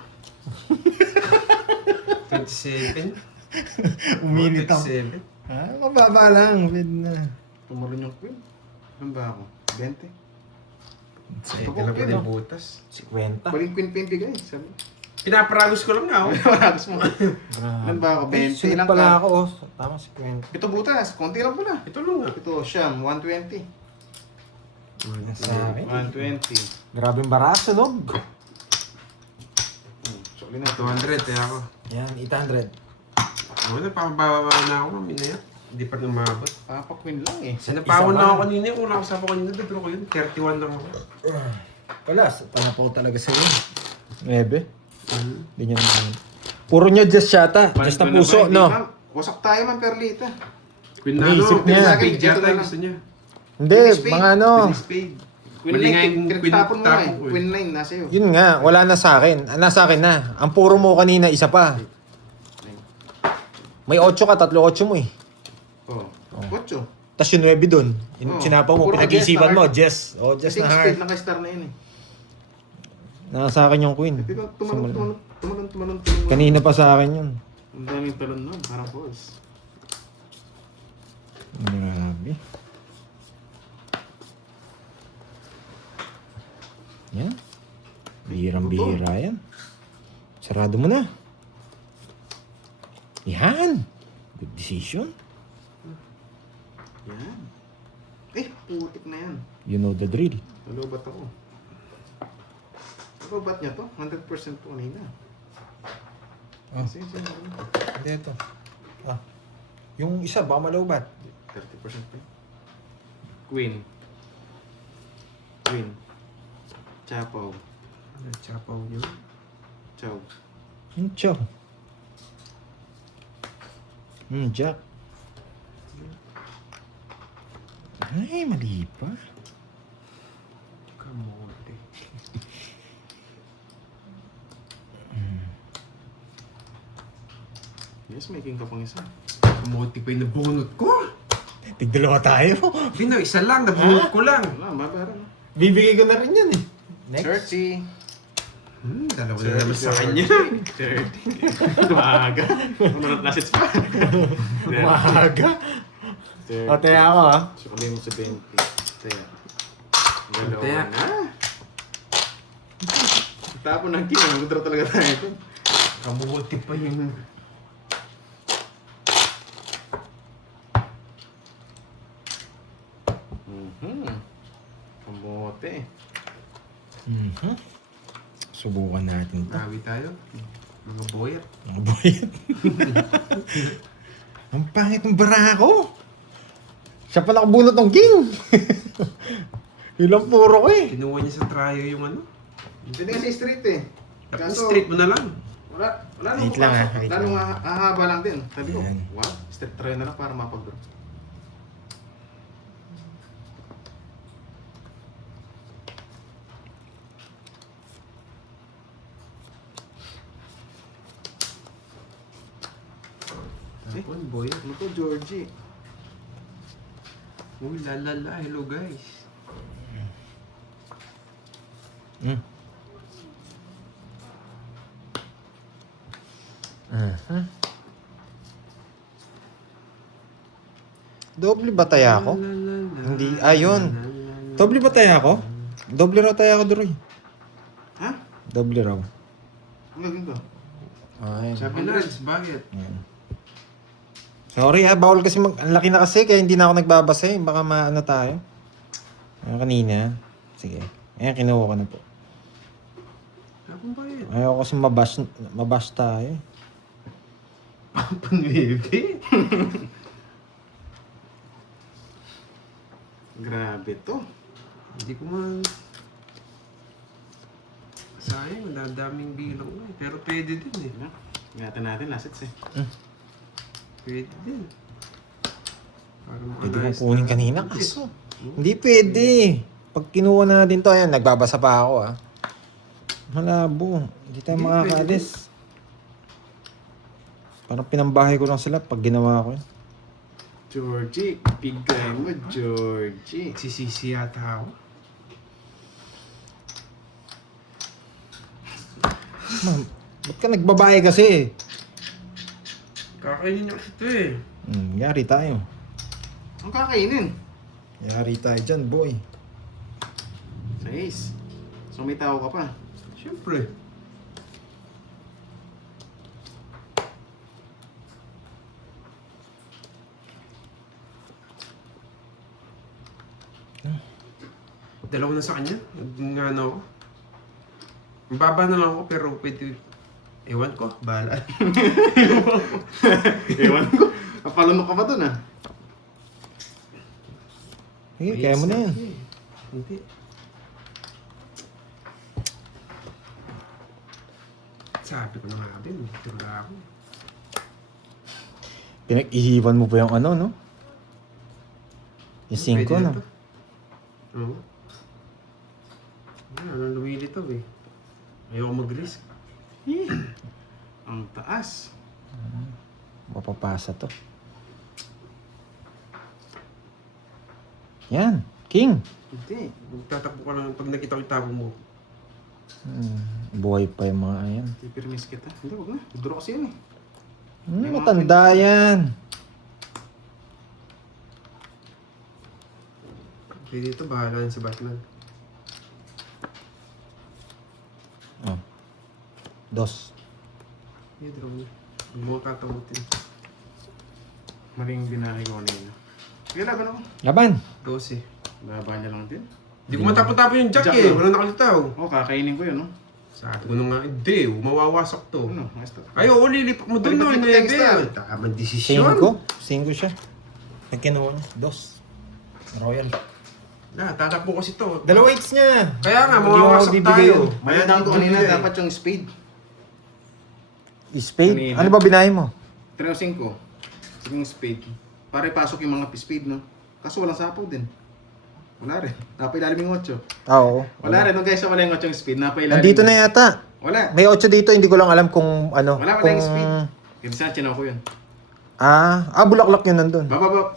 27. Uminit ako. 27. Ah, mababa lang. Pwede na. Tumalon yung queen. Ano ba ako? 20? Ito lang pa din butas. 50. Baling queen pimpi guys. Sabi. Pinaparagos ko lang na ako. Paragas mo. Ano ba ako? 20 Sunod lang pala ka. ako. Oh. Tama, 50. Ito butas. Konti lang pala. Ito lang nga. Ito, Sham. 120. Sa akin. 120. Grabe yung baraso, no? Soli na. 200 kaya ako. Yan, 800. Ano, napapababa na ako. Mamina yan. Hindi pa umabot. Papa queen lang eh. Sinapawan Isa na ba? ako kanina. Kung nakasapa ko kanina, dito ko yun. 31 lang ako. Wala, panapaw talaga sa'yo. 9. Hindi niya naman. Puro niya just yata. Just na puso, no? Wasak tayo man, Perlita. Queen na Naisip ano. niya. Queen spade Ito yata na yung lang. gusto niya. Hindi, Spade. mga ano. Queen spade. Queen Mali nga 9, yung queen pinagtapon mo nga eh. tapon ko eh. Queen 9, nasa iyo. Yun nga, wala na sa akin. Nasa akin na. Ang puro mo kanina, isa pa. May 8 ka, 3 8 mo eh. Oh. 8. Tapos yung 9 dun. Oh. Sinapaw mo, Puro pinag-isipan Jess na mo, heart. Jess. Oh, Jess Kasi na yung heart. spade, naka-star na yun eh. Nasa akin yung queen. Di ba, tumalon. Kanina pa sa akin yun. Ang daming talon nun, parang balls. Grabe. Yan. Bihirang-bihira yan. Sarado mo na. Yan. Good decision. Yan. Putik na yan. You know the drill. Nalubat ako. Nalubat niya to? 100% to kanina. Oh. Sige. Hindi ito. Ah. Yung isa, baka malaubat. 30% pa yun. Queen. Queen. Chapaw. Ano, chapaw niyo? Chow. Yung chow. Jack. Ay, mali pa. Kamote. Yes, making ka pang isa. Kamote pa yung nabunot ko. Tigdalawa tayo. Bino, isa lang, nabunot ko lang. Wala, mabayaran. Bibigay ko na rin yan eh. Next. 30. Dalawa na naman sa kanya. 30. Maaga. Umunod na sets pa. Maaga. O, taya ako ah. So, kami mo sa 20. Taya. Dalawa Taya. na. Tapon ng king. Mag-draw talaga tayo ito. Kamuti pa yung... Kamote. Subukan natin to. Tawi tayo. Mga boyat. Mga boy. Ang pangit ng bara ko. Siya pa nakabunot ng king. Yun lang puro ko eh. Kinuha niya sa tryo yung ano. Hindi kasi street eh. Tapos straight mo na lang. Wala nung Wait lang, papasok. wait Lalong lang. hahaba lang din. Sabi ko, Ayan. wow, step try na lang para mapag-draw. Tapon, boyat. Ano to, Georgie? Uy, lalala. Hello, guys. Mm. Doble ba taya ako? Hindi. Ayun. Doble ba taya ako? Doble raw taya ako, Droy. Ha? Doble raw. Ang gagawin ko? Ay. Sabi na, bakit? Sorry ha, bawal kasi ang laki na kasi kaya hindi na ako nagbabasa eh. Baka maano tayo. Kanina. Sige. Ayan, kinuha ko na po. Tapon ba yun? Ayaw kasi mabash tayo. Panwebe? Grabe to. Hindi ko man... Sayang, daming bilang mo eh. Pero pwede din eh. Ano? Ingatan natin, last sets eh. Pwede din. Para Pwede makalayas kong kunin na- kanina kaso. Hindi pwede. Pag kinuha natin to, ayan, nagbabasa pa ako ah. Malabo. Hindi tayo Hindi, makakaalis. Parang pinambahay ko lang sila pag ginawa ko yun. Georgie, bigay mo, Georgie. Nagsisisi yata ako. Ma'am, ba't ka nagbabae kasi? Kakainin niya kasi ito eh. Yari tayo. Ang kakainin. Yari tayo dyan, boy. Sa ace. So may tao ka pa. Siyempre. Dalawa na sa kanya. Nga ano ako. Mababa na lang ako pero pwede... Ewan ko, bahala. Ewan ko. Kapalunok ka pa dun ah. Sige, kaya mo na yan. Hindi. Sabi ko na nga din, tula ako. Pinag-ihiwan mo pa yung ano, no? Yung 5, Pwede no? na to. Oo. Ano, lumilitaw eh. Ayoko mag-risk. Ang taas. Mapapasa to. Yan, king. Hindi. Tatakbo ka lang pag nakita ko yung tabo mo. Buhay pa yung mga yan. Pipirmis kita. Hindi, wag na. Draw kasi yan eh. Matanda yan. Pwede ito, bahala yan si Batman. Oh. 2. Hindi, draw mo. Huwag mo katamutin. Maling binahay ko kanina. Sige, laban ako. Laban. 12. Laban niya lang din. Hindi ko matapon-tapon yung jack Jack eh. lang. Wala nakalitaw. Oo, kakainin ko yun, no? Sabi ko na nga, hindi, mawawasak to. Ano? Master. Ayaw, ulilipak mo doon no, Balik-balik inebe. tayo, Tamang desisyon. 5 siya. Nagkinuha na. 2. Royal. Na, tatakbo kasi to. Dalawa hits niya. Kaya nga, Hindi mo mawawasak bibigay tayo. yun. Mayadaan ko kanina, Bibigay. dapat yung spade. Spade? Kanina. Ano ba binahin mo? 3 o 5. Sige yung spade. Para ipasok yung mga spade, no? Kaso walang sapaw din. Wala rin. Napailalim yung 8. Oo. Wala rin. Nung guys, wala yung 8 yung spade. Napailalim. Nandito na yata. Wala. May 8 dito, hindi ko lang alam kung ano. Wala kung... yung spade. Kinsa, chinaw ko yun. Bulaklak yun nandun. Ano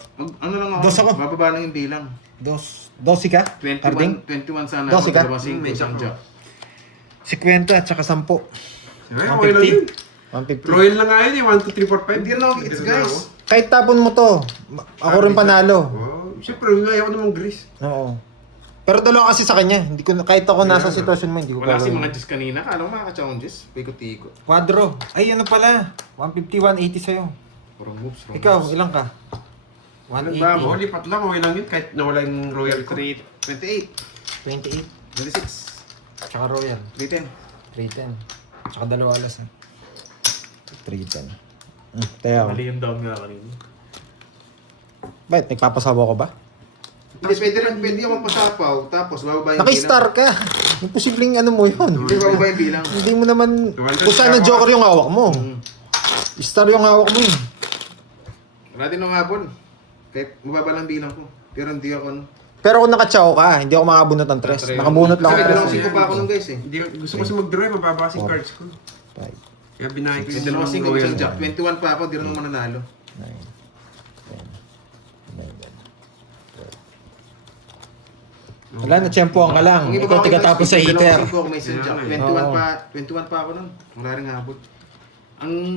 lang ako, Dos ako. bababa lang yung bilang. Dosi ka? Harding? 21 sana Dosi ka? dalawang May isang jack. jack. 50 at saka 10. Ay, okay lang yun. 150. Royal na nga yun eh. 1, 2, 3, 4, 5. Hindi na ako gets, guys. Kahit tapon mo to, ako rin panalo. Oh, siyempre, ayaw ko namang Greece. Oo. Pero dalawa kasi sa kanya. Hindi ko kahit ako nasa sitwasyon mo, hindi ko Wala si gagawin. mga Diyos kanina. Kala ko makaka-challenges. Pikot-ikot. Quadro. Ay, ano pala? 150, 180 sa'yo. Puro moves. Ikaw, ilang ka? Ano ba? 180. Oh, lipat lang. Okay lang yun. Kahit nawala yung Royal ko. 28. 28. 26. Tsaka Royal. 310. 310. Tsaka dalawa alas. 310. Tayo. Mali yung down nga kanina. Bakit? Nagpapasawa ko ba? Hindi, pwede ako pasapaw. Tapos bababa yung Naka-star ka. Imposibleng ano mo yun. Hindi bababa yung bilang. Hindi mo naman... 200 Kung saan ang joker yung hawak mo. Star yung hawak mo eh. Wala din ng hapon. Kahit mababa lang bilang ko. Pero hindi ako ano. Pero kung naka-chow ka, hindi ako makabunot ng tres. Nakabunot lang Kasi ako. dalawang 5 pa ako nung guys eh. Hindi, gusto ko kasi mag-draw eh. Mababa kasi Four. cards ko. 5, Kaya binahay ko Kasi yung dalawang 5 Royal. isang jack. 21 pa ako. Di rin naman mananalo. 9, 10, 11, 12. Wala na, tsempohan ka lang. Kung iba Ikaw pa ako, tigatapos guys, sa heater. dalawang 5 ako may isang jack. Yeah, 21 pa ako nun. Wala rin habol. Ang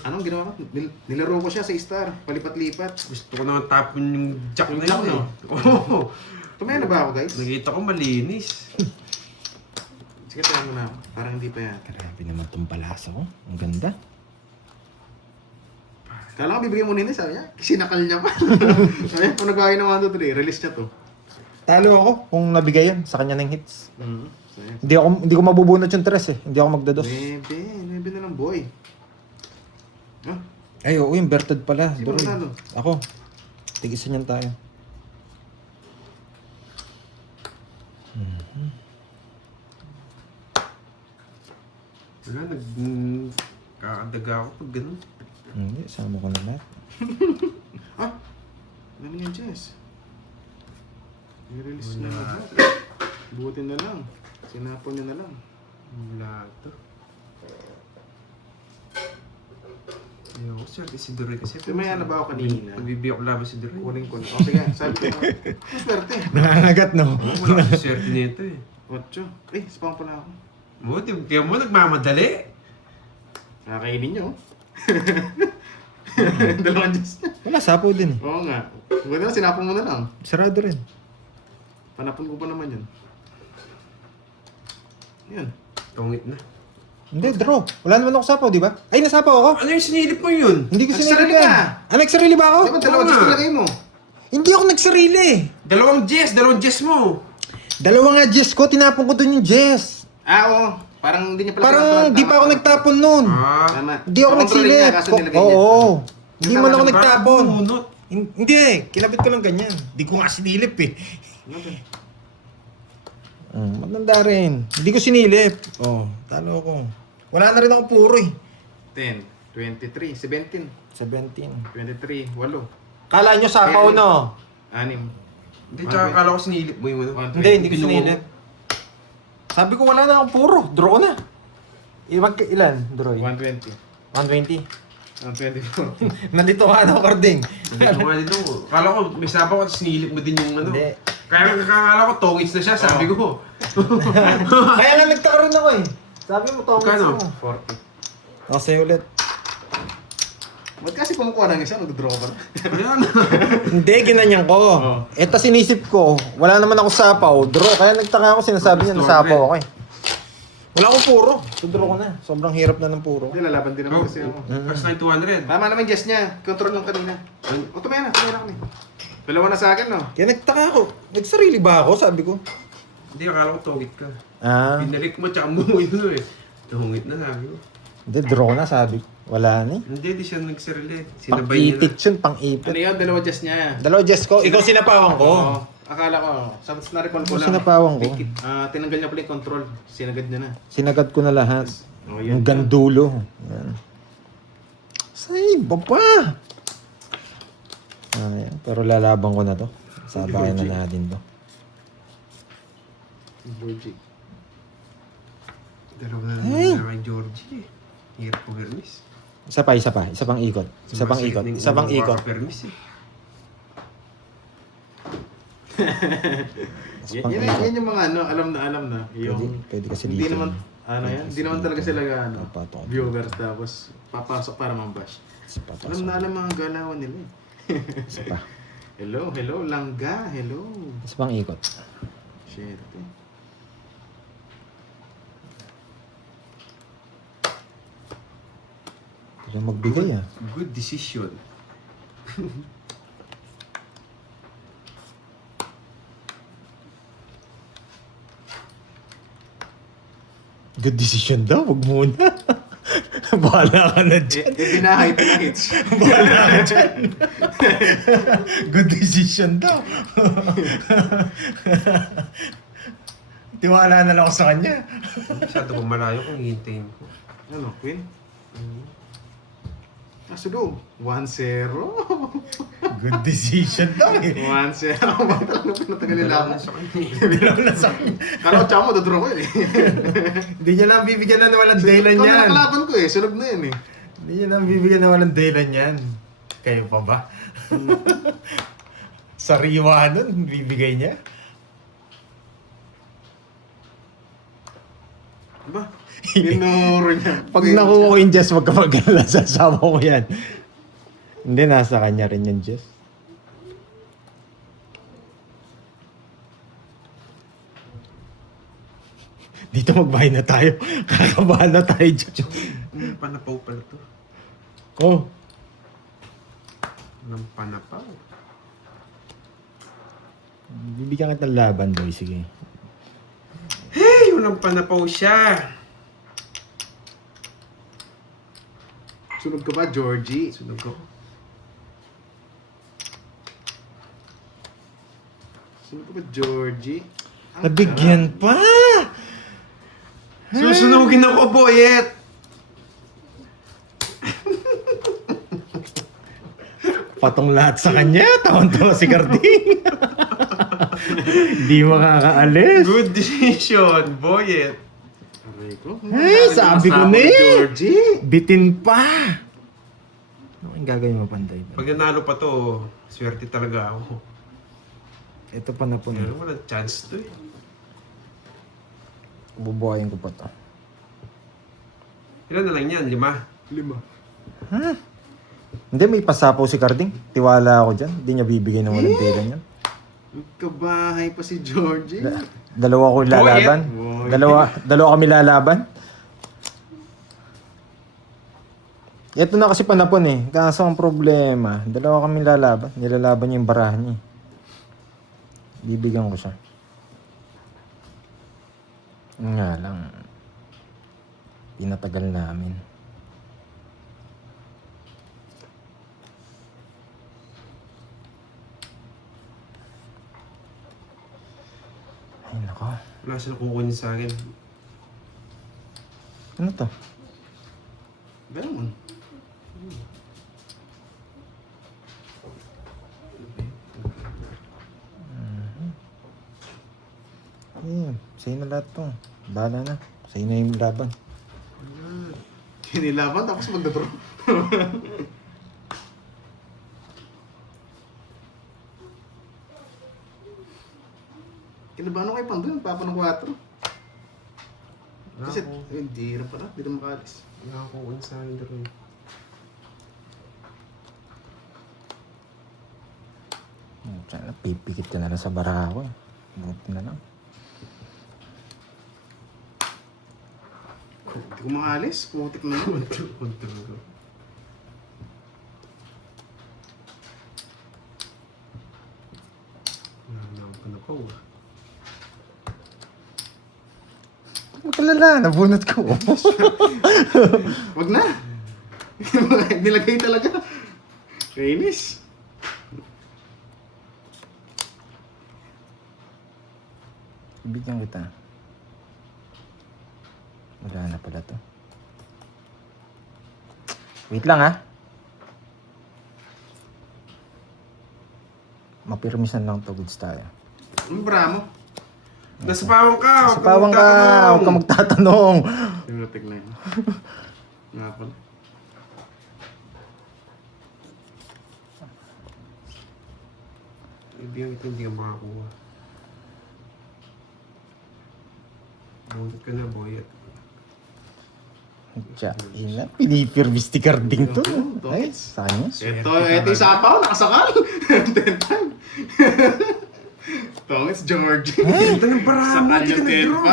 anong ginawa ko? Nilaro ko siya sa star. Palipat-lipat. Gusto ko naman tapon yung jack Yung na jack, yun no? eh. Oo. Tumaya na ba ako guys? Nakita ko malinis. Sige, tayo mo na ako. Parang hindi pa yan. Grabe naman itong palasa ko. Ang ganda. Kala ko bibigyan mo nila, sabi niya. Sinakal niya pa. Sabi niya, kung nagbahay ng 1, 2, 3, release niya to. Talo ako kung nabigay yan sa kanya ng hits. Sabi niya, Hindi ko mabubunot yung tres eh. Hindi ako magdados. 9 na lang boy. Ah, Ay, oo, inverted pala. Sino Duroy. nanalo? Ako. Tig-isa niyan tayo. Wala, kakadaga ako pag ganun. Hindi, sama ko na lahat. Ano yan, Jess? I-release Wala. na lahat. Butin na lang. Sinapon niya na lang. Wala to. Ayaw ko, swerte si Duroy kasi. Tumaya na ba ako kanina? Nagbibigay ko laban si Duroy. Kunin ko na. O sige, sabi ko na. Swerte. Nangangagat, no? Wala akong swerte nito eh. 8. Spam pala ako. Kaya mo nagmamadali. Nakakainin niyo. Dalawang Diyos. Wala, sapo din eh. Oo nga. Buti na, sinapon mo na lang. Sarado rin. Panapon ko pa naman yun. Yan. Tungit na. Hindi, draw. Wala naman ako sapaw, di ba? Ay, nasapaw ako. Ano yung sinilip mo yun? Hindi ko Nagsarili sinilip ka. yan. Nagsarili ba ako? Di ba dalawang Diyos nga. nilagay mo? Hindi ako nagsarili. Dalawang Jess mo. Dalawa nga Jess ko, tinapon ko dun yung Jess. Oo. Parang hindi niya pala Parang tinatawag. di pa ako nagtapon nun. Ah. Tama. Hindi ako Controlling niya, nagsilip. kaso nilagay niya. Oo. Hindi Tama man ako naman. nagtapon. Bunot. Hindi, kinabit ko lang ganyan. Hindi ko nga sinilip eh. Ano ba? Matanda rin. Hindi ko sinilip. Oh, talo ko. Wala na rin ako puro eh. 10, 23, 17, 17. 23, 8, Kala nyo sapaw, no? 6. Hindi, tsaka akala ko sinilip mo yung ano. Hindi ko sinilip. Sabi ko wala na akong puro. Draw ko na. Ilan, Droy? 120. 120. 124. Nandito ka na, Carding. Dito nga dito. Akala ko, may sabaw ko, sinilip mo din yung ano. Hindi. Kaya akala ko, tongits na siya, sabi ko. Kaya nga nagtaka rin ako eh. Sabi mo, tongits Magkano? mo. 40. O, sa'yo ulit. Ba't kasi kumukuha ng isa, nag-draw ka pa? Ayan. Hindi, ginanyan ko. Oo. Eto sinisip ko, wala naman ako sapaw. Draw. Kaya nagtaka ako, sinasabi niya, nasapaw ako eh. Wala akong puro. So, draw ko na. Sobrang hirap na ng puro. Hindi, lalaban din naman Oh, kasi ako. first line 200. Tama naman Jess niya. Control lang kanina. O, tumaya na kami. Dalawa na sa akin, no? Kaya nagtaka ako. Nagsarili ba ako? Sabi ko. Hindi, akala ko tongit ka. Ah. Pinalik mo, tsaka bumuhin mo eh. Tungit na, sabi ko. Hindi, draw ko na sabi ko. Wala na eh. Hindi, di siya nagsarili. Sinabay niya Pang-itik na. yun, pang-ipit. Ano yun? Dalawa Jess niya. Dalawa Jess ko. Ikaw sinapawan ko. Oo. Akala ko, sa na-recall ko Ikaw lang. sinapawan ko. Tinanggal niya pala yung control. Sinagad niya na. Sinagad ko na lahat. Oh, Yung gandulo. Yan. Sa iba pa. Ayan. Pero lalaban ko na to. Sabayan na natin to. Georgie. Dalawa na Hey. naman kay Georgie eh. Hirap po, Hermes. Isa pa. Isa pang ikot. Isa pang ikot. Isa pang ikot. Permis eh. Yan yung mga ano, alam na. Yung, Pwede kasi hindi dito. naman, ano yan, hindi naman talaga sila ano, Papatong. viewers tapos papasok para mambash. Alam mga galawan nila eh. Isa pa. Hello, langga, hello. Isa pang ikot. Shit eh. Kaya magbigay ah. Good decision. Good decision daw. Wag muna. Bahala ka na dyan. Binahay pinahits. Bahala ka dyan. Good decision daw. Tiwala na lang ako sa kanya. Masyado pang malayo kung hihintayin ko. Ano, Queen? Sudo, 1-0. Good decision daw eh. 1-0. Bakit talaga pinatagal nila ako? Sa kanya eh. Bilang na sa kanya. Kala ko tsaka mo, dadraw ko eh. Hindi niya lang bibigyan na walang dahilan Kami yan. nakalaban ko eh, sunod na yun eh. Hindi niya lang bibigyan na walang dahilan yan. Kayo pa ba? Sariwa nun, bibigay niya. Ba? Minuro niya. Pag nakuha ko yung Jess, wag ka mag-alala, sasama ko yan. Hindi, nasa kanya rin yung Jess. Dito magbahay na tayo. Kakabahan na tayo dyan. Panapaw pala to. Oh, Ng panapaw. bibigyan kita ng laban, boy. Sige. Hey! Walang panapaw siya! Sunod ka ba, Georgie? Sunog ko. Sunod ka ba, Georgie? Nabigyan pa! Susunugin ako, Boyet! Patong lahat sa kanya. Tawan-tawa si Carding. Hindi makakaalis. Good decision, Boyet! Aray ko. Eh, sabi ko na eh. Georgie. Bitin pa! Ano yung gagawin mo, Panday? Pag nanalo pa to, swerte talaga ako. Ito pa na po na. Pero walang chance to eh. Bubuhayin ko pa to. Ilan na lang yan? 5? 5. Hindi, may pasapaw si Carding. Tiwala ako dyan. Hindi niya bibigay ng walang tela niyan. Kabahay pa si Georgie. Dalawa ko lalaban. Boy. Dalawa kami lalaban. Ito na kasi panapon eh. Kaso ang problema, dalawa kami lalaban. Nilalaban niya yung barahan niya. Bibigyan ko siya. Yun nga lang. Pinatagal namin. Ay, nako. Wala siya nakukunin sa akin. Ano to? Ganun. Sa'yo na lahat to. Bahala na. Sa'yo na yung laban. Kinilaban tapos magdadraw. Kinabahan ako kay Pando yung papa ng 4. Kasi, hindi rin pala, hindi rin makalis. Wala nakukunin sa akin dito. Sana pipikit ka na lang sa baraha ko eh. Buti na lang. Hindi ko makalis, putik na yun. Control ko. Wala na akong panapaw. Magkalala, nabunot ko. Wag na. Nilagay talaga. Kainis. Bigyan kita. Wala na pala to. Wait lang ha. Mapirmisan lang to, goods tayo. Ang bra mo. Nasa pawang ka! Sa pawang ka, huwag ka magtatanong. Pinutik na yun. Nga pala. Kaibigan ito, hindi ka makakuha. Bunot ka na, boy. Tiya, ina, pinipirbisti carding to. Ito. Ay, sayang. Ito yung sapaw, nakasakal. 10 time. Tongits, George. Ito ng parang mo, Sakal hindi ka yung nag-draw.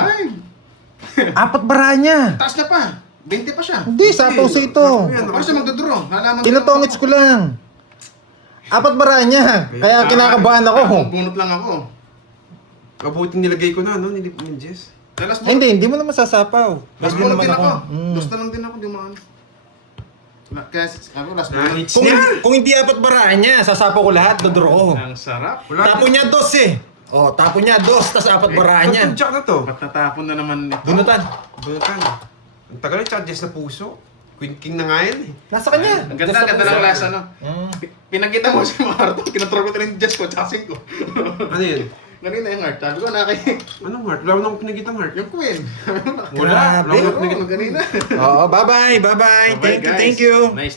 10-5. Apat bara niya. Taas na pa. 20 pa siya. Hindi, sapaw sa ito. Paano siya magdodraw? Nalaman Tinatongits ko lang. Apat bara niya. Kaya kinakabahan ako. Bunot lang ako. Mabuti nilagay ko na, no? Ni Jess. Last Ay, hindi mo naman sasapaw. Last Hindi bunot naman din ako. Mm. Last na lang din ako, di maano. Kaya ako last bunot. Na-hits Kung, niya! kung hindi apat baraan niya, sasapaw ko lahat, dodro ko. Ang sarap. Wala. Tapo niya dos eh. Oh, tapo niya dos, tas apat baraan niya. Ang jack na to. Patatapon na naman ito. Bunutan. Bunutan. Ang tagal yung Jess na puso. Queen King na nga yan eh. Nasa kanya. Ang ganda, ganda ng last ano. Mm. Pinakita mo si Marto, kinatrol ko rin yung Jess ko, tsaka 5 ko. Ano yun? Ganina yung heart. Sabi ko, Anong heart? Wala akong pinagitang heart. yung queen. Wala. Grabe. Wala akong pinagitang Ganina. Oo, bye-bye, bye-bye. Thank you, thank you. Nice